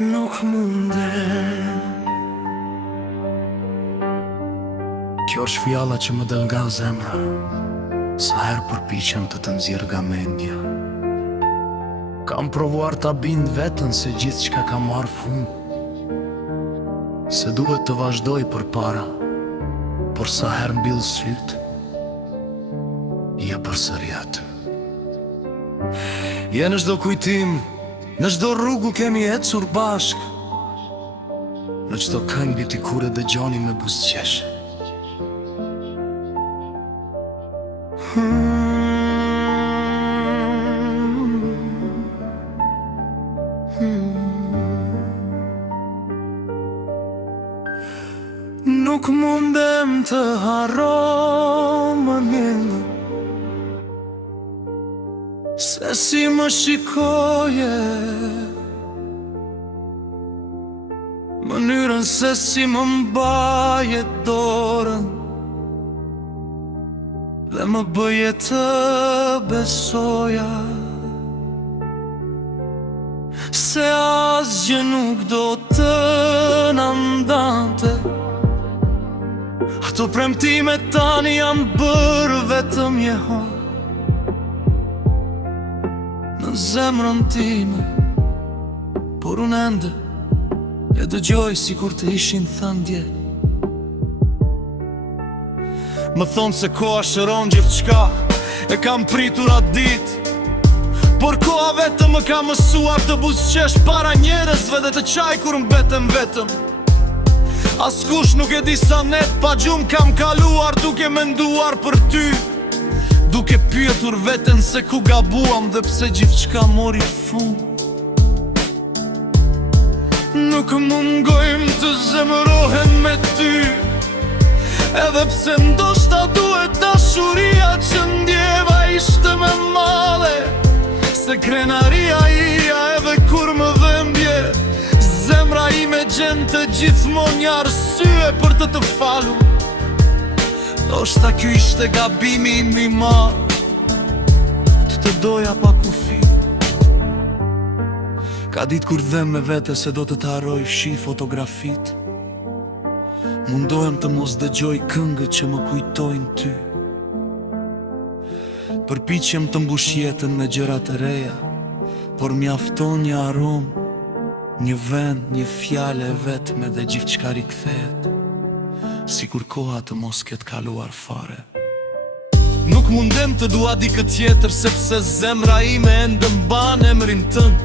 nuk mundem. Kjo është fjalla që më del nga zemra, sa herë përpiqem të të nxjerr nga mendja. Kam provuar ta bind veten se gjithçka ka marrë fund, se duhet të vazhdoj përpara, por sa herë mbill syt, je përsëri aty. Je në çdo kujtim, në çdo rrugë kemi ecur bashk, në çdo këngë ti kur e dëgjoni me buzëqesh. Nuk mundem të harro më mirë se si më shikoje, mënyrën se si më mbaje dorën dhe më bëje të besoja se asgjë nuk do të na ndante. Ato premtime tani janë bërë vetëm jehon në zemrën time, por unë ende e dëgjoj sikur të ishin thëndje. Më thonë se koha shëron gjithçka, e kam pritur atë ditë, por koha vetëm më ka mësuar të buzëqesh para njerëzve dhe të qaj kur mbetem vetëm. Askush nuk e di sa net pa gjumë kam kaluar duke menduar për ty, duke pyetur veten se ku gabuam dhe pse gjithçka mori fund. Nuk mungojmë të zemërohem me ty, edhe pse ndoshta duhet dashuria që ndjeva ishte me madhe, se krenaria ija edhe kur më dhembje, zemra ime gjen të gjithmonë një arsye për të falu. Ndoshta ky ishte gabimi im i madh, të doja pa kufi. Ka ditë kur dhem me vete se do të harroj fshi fotografit, mundohem të mos dëgjoj këngët që më kujtojnë ty. Përpiqem të mbush jetën me gjëra të reja, por mjafton një aromë, një vend, një fjalë e vetme dhe gjithçka rikthehet, sikur koha të mos ketë kaluar fare. Nuk mundem të dua dikë tjetër, sepse zemra ime ende mban emrin tënd.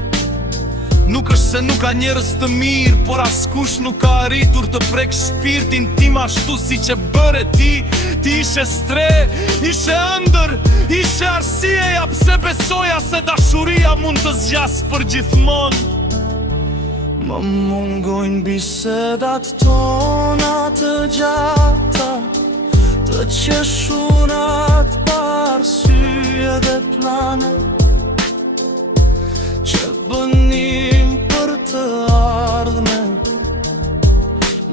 Nuk është se nuk ka njerëz të mirë, por askush nuk ka arritur të prek shpirtin tim ashtu si që bëre ti. Ti ishe stre, ishe ëndër, ishe arsyeja pse besoja se dashuria mund të zgjas për gjithmonë. Më mungojnë bisedat tona të gjata, të qeshunat pa arsye dhe plane, që bënim për të ardhmen.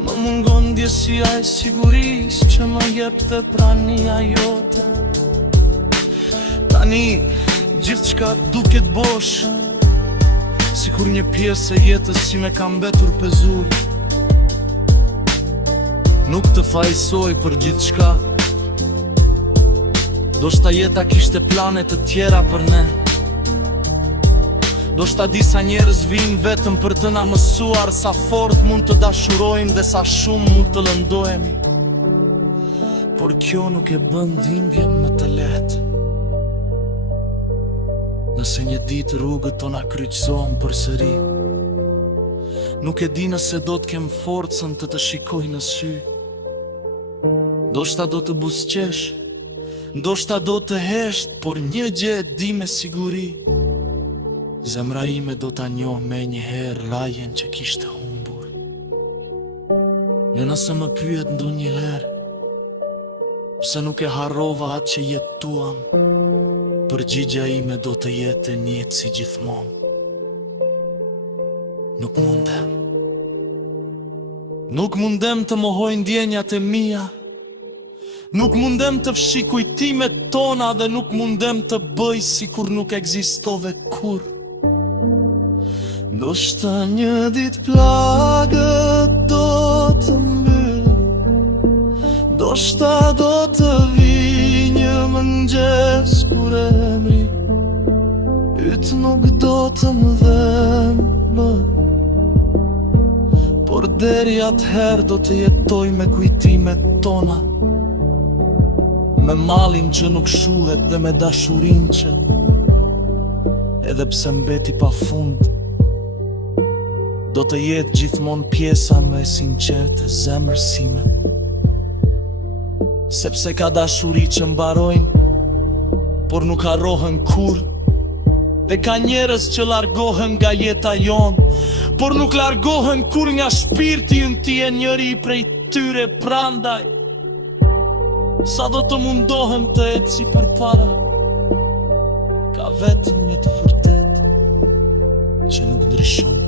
Më mungon ndjesia e sigurisë që më jep të prania jote. Tani gjithçka duket bosh, sikur një pjesë e jetës si me ka mbetur pezull. Nuk të fajsoj për gjithçka, doshta jeta kishte plane të tjera për ne. Doshta disa njerëz vinë vetëm për të na mësuar sa fort mund të dashurojmë dhe sa shumë mund të lëndohemi. Por kjo nuk e bën dhimbjen më të lehtë. Nëse një ditë rrugët tona kryqëzohen përsëri, nuk e di nëse do të kem forcën të shikoj në sy. Ndoshta do të buzëqesh, ndoshta do të hesht, por një gjë e di me siguri: zemra ime do ta njoh me njëherë rajen që kishte humbur. Në nëse më pyet ndonjëherë pse nuk e harrova atë që jetuam, përgjigja ime do të jetë e njëjtë si gjithmonë. Nuk mundem. Nuk mundem të mohoj ndjenjat e mia. Nuk mundem të fshi kujtimet tona dhe nuk mundem të bëj sikur nuk ekzistove kur. Ndoshta një dit plagët do të mbyllë, ndoshta do të vi një mëngjes kur e mri, yt nuk do të më dhem më, por deri atëherë do të jetoj me kujtimet tona, me mallin që nuk shuhet dhe me dashurin që edhe pse mbeti pa fund, do të jetë gjithmon pjesa me sinqert e zemrës sime. Sepse ka dashuri që mbarojnë, por nuk harrohen kur, dhe ka njerëz që largohen nga jeta jon, por nuk largohen kur nga shpirti ynë. Ti je njëri prej tyre, prandaj sa do të mundohem të eci përpara, ka vetëm një të vërtet që nuk ndryshon.